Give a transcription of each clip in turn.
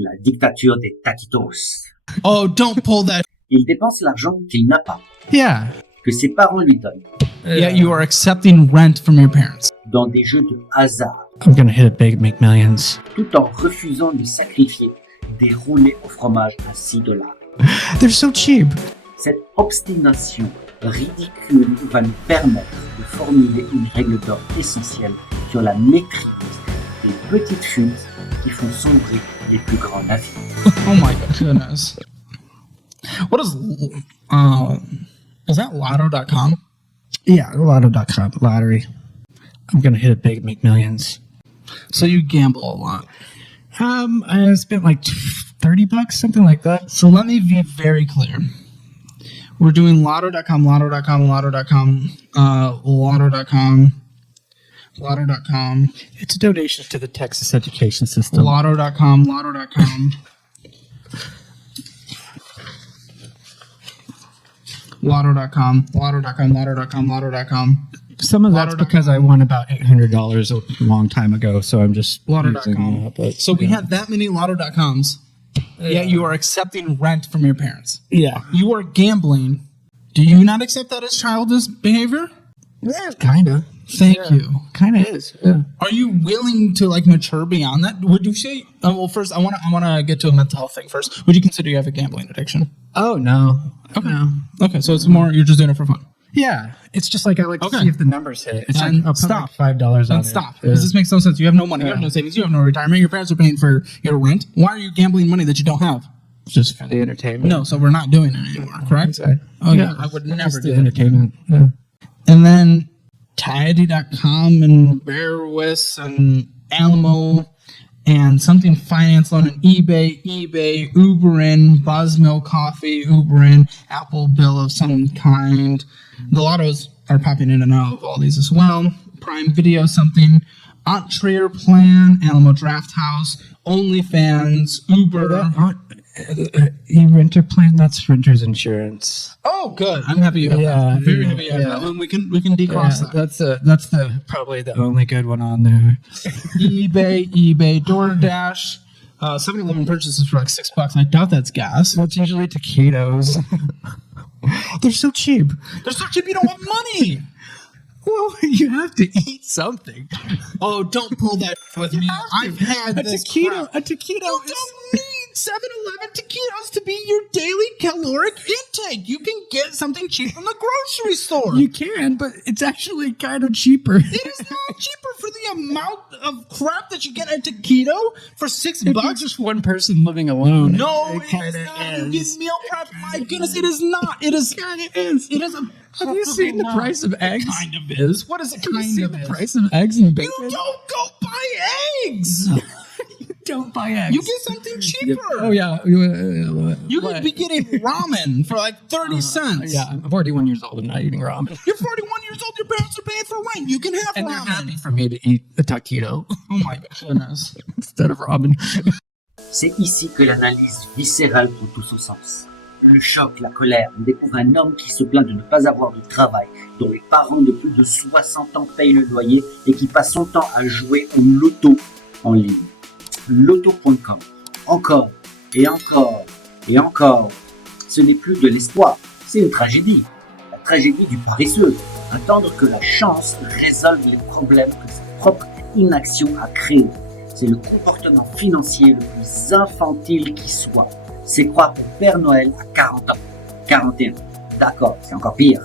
La dictature des taquitos. Oh, don't pull that. Il dépense l'argent qu'il n'a pas, Yeah. que ses parents lui donnent, Yeah, you are accepting rent from your parents. dans des jeux de hasard, I'm gonna hit it big, make millions. tout en refusant de sacrifier des roulés au fromage à $6. They're so cheap. Cette obstination ridicule va nous permettre de formuler une règle d'or essentielle sur la maîtrise des petites fuites qui font sombrer les plus grands navires. Oh my goodness. What is that lotto.com? Yeah, lotto.com, lottery. I'm gonna hit it big, make millions. So you gamble a lot. I spent like $30, something like that. So let me be very clear. We're doing lotto.com, lotto.com, lotto.com, lotto.com, lotto.com, It's a donation to the Texas education system. lotto.com, lotto.com, lotto.com, lotto.com, lotto.com, lotto.com, Some of that's Lotto.com. because I won about $800 a long time ago, so I'm just using lotto.com. that, but, So we had that many lotto.coms, yet you are accepting rent from your parents. yeah, You are gambling. Do you not accept that as childish behavior? yeah, kind of, Thank you. kind of is. Yeah. Are you willing to like mature beyond that? Would you say? Well, first, I want to get to a mental health thing first. Would you consider you have a gambling addiction? Oh no, Okay. no. Okay, so it's more you're just doing it for fun. Yeah, it's just like I like to Okay. see if the numbers hit. It's And like I'll put stop. like $5 on And it. stop, Yeah. because this makes no sense. You have no money. You have Yeah. no savings. You have no retirement. Your parents are paying for your rent. Why are you gambling money that you don't have? Just for the entertainment. No, so we're not doing it anymore. Correct? Okay. Oh yeah, I would never Just do the that. entertainment. Yeah. And then Tidy.com and Bearwis and Alamo and something finance loan and eBay, Uberin, Buzzmill Coffee, Uberin, Apple Bill of some kind. The lottos are popping in and out of all these as well. Prime Video something, Entreer Plan, Alamo Draft House, OnlyFans, Uber. E-renter plan, that's renter's insurance. Oh, good. I'm happy you have Yeah, that. Very yeah, happy you have yeah. that. And we can decross that. That's the probably the only good one on there. eBay, DoorDash. 7-Eleven purchases for like $6. I doubt that's gas. Well, it's usually taquitos. They're so cheap. They're so cheap you don't have money. Well, you have to eat something. Oh, don't pull that with me. I've had A this taquito. crap. A taquito You is. don't need 7-Eleven taquitos to be your daily caloric intake. You can get something cheap from the grocery store. You can, but it's actually kind of cheaper. It is not cheaper for the amount of crap that you get at taquito for $6. If you're just one person living alone. No, it it kind is of not. You is. get meal prep. My goodness, it is not. It is. It is. It is a. Have you seen the price of eggs? Kind of is. What is it? Have you Kind seen of the is. price of eggs and bacon? You don't go buy eggs. Don't buy eggs. You get something cheaper. Oh yeah. You could be getting ramen for like 30 cents. Yeah, I'm 41 years old. I'm not eating ramen. You're 41 years old. Your parents are paying for rent. You can have And they're ramen. happy for me to eat a taquito Oh my goodness. instead of ramen. C'est ici que l'analyse viscérale prend tout son sens. Le choc, la colère, on découvre un homme qui se plaint de ne pas avoir de travail, dont les parents de plus de 60 ans payent le loyer et qui passe son temps à jouer au loto en ligne. Loto.com. Encore et encore et encore. Ce n'est plus de l'espoir, c'est une tragédie. La tragédie du paresseux. Attendre que la chance résolve les problèmes que sa propre inaction a créés. C'est le comportement financier le plus infantile qui soit. C'est croire au Père Noël à 40 ans. 41. D'accord, c'est encore pire.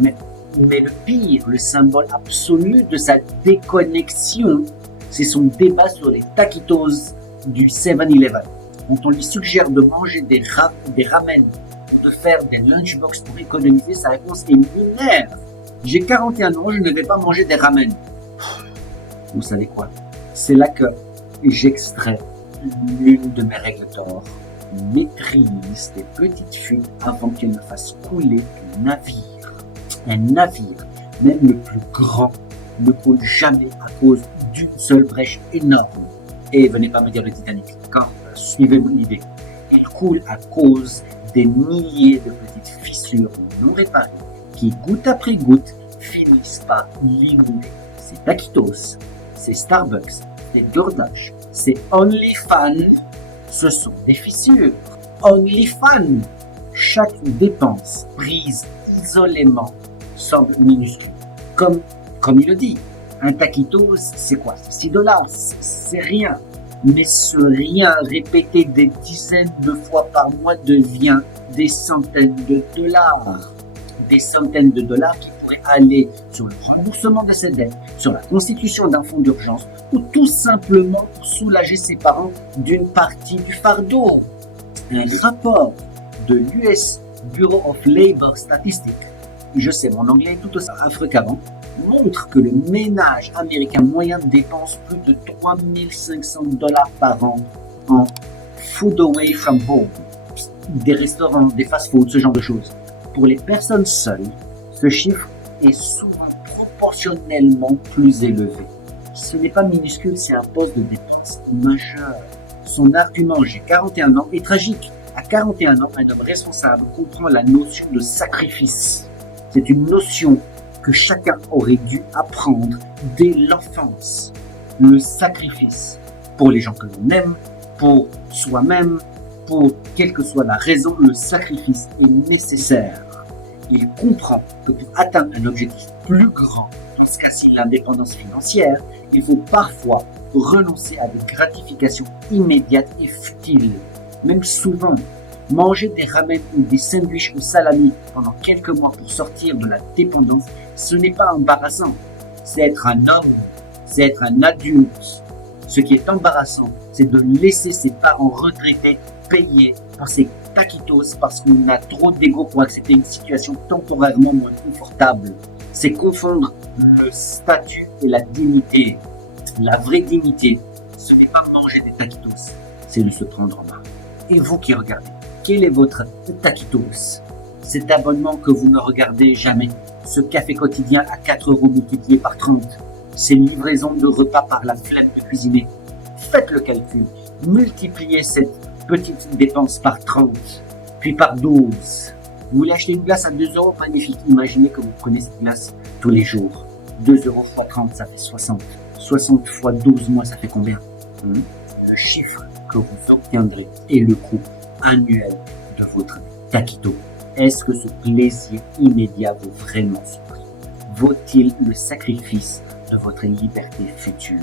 Mais le pire, le symbole absolu de sa déconnexion, c'est son débat sur les taquitos du 7-Eleven, dont on lui suggère de manger des ramen ou de faire des lunchbox pour économiser. Sa réponse est lunaire. J'ai 41 ans, je ne vais pas manger des ramen. Vous savez quoi? C'est là que j'extrais l'une de mes règles d'or. Maîtrise tes petites fuites avant qu'elles ne fassent couler ton navire. Un navire, même le plus grand, ne coule jamais à cause d'une seule brèche énorme. Et venez pas me dire le Titanic, d'accord? Suivez mon idée. Il coule à cause des milliers de petites fissures non réparées qui, goutte après goutte, finissent par l'inonder. C'est taquitos, c'est Starbucks, c'est DoorDash, c'est OnlyFans Ce sont des fissures. OnlyFans. Chaque dépense prise isolément semble minuscule. Comme il le dit, un taquitos, c'est quoi? C'est $6. C'est rien. Mais ce rien répété des dizaines de fois par mois devient des centaines de dollars. Des centaines de dollars qui pourraient aller sur le remboursement de ses dettes, sur la constitution d'un fonds d'urgence ou tout simplement pour soulager ses parents d'une partie du fardeau. Un rapport de l'US Bureau of Labor Statistics, je sais mon anglais est tout aussi affreux qu'avant, montre que le ménage américain moyen dépense plus de $3 500 par an en food away from home, des restaurants, des fast-foods, ce genre de choses. Pour les personnes seules, ce chiffre est souvent proportionnellement plus élevé. Ce n'est pas minuscule, c'est un poste de dépense majeur. Son argument « j'ai 41 ans » est tragique. À 41 ans, un homme responsable comprend la notion de sacrifice. C'est une notion que chacun aurait dû apprendre dès l'enfance. Le sacrifice pour les gens que l'on aime, pour soi-même, pour quelle que soit la raison, le sacrifice est nécessaire. Il comprend que pour atteindre un objectif plus grand, dans ce cas-ci l'indépendance financière, il faut parfois renoncer à des gratifications immédiates et futiles. Même souvent, manger des ramen ou des sandwichs au salami pendant quelques mois pour sortir de la dépendance, ce n'est pas embarrassant. C'est être un homme, c'est être un adulte. Ce qui est embarrassant, c'est de laisser ses parents retraités payer pour ces taquitos parce qu'on a trop d'ego pour accepter une situation temporairement moins confortable. C'est confondre le statut et la dignité. La vraie dignité, ce n'est pas manger des taquitos, c'est de se prendre en main. Et vous qui regardez, quel est votre taquitos? Cet abonnement que vous ne regardez jamais, ce café quotidien à 4 € multiplié par 30, ces livraisons de repas par la flemme de cuisiner. Faites le calcul, multipliez cette petite dépense par 30, puis par 12. Vous voulez acheter une glace à 2 €, magnifique. Imaginez que vous prenez cette glace tous les jours. 2 € x 30, ça fait 60. 60 fois 12 mois, ça fait combien? Le chiffre que vous obtiendrez est le coût annuel de votre taquito. Est-ce que ce plaisir immédiat vaut vraiment ce prix? Vaut-il le sacrifice de votre liberté future?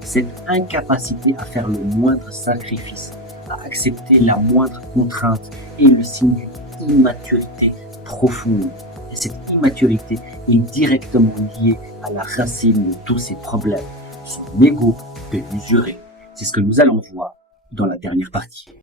Cette incapacité à faire le moindre sacrifice, à accepter la moindre contrainte est le signe d'une immaturité profonde. Et cette immaturité est directement liée à la racine de tous ces problèmes, son ego démesuré. C'est ce que nous allons voir dans la dernière partie.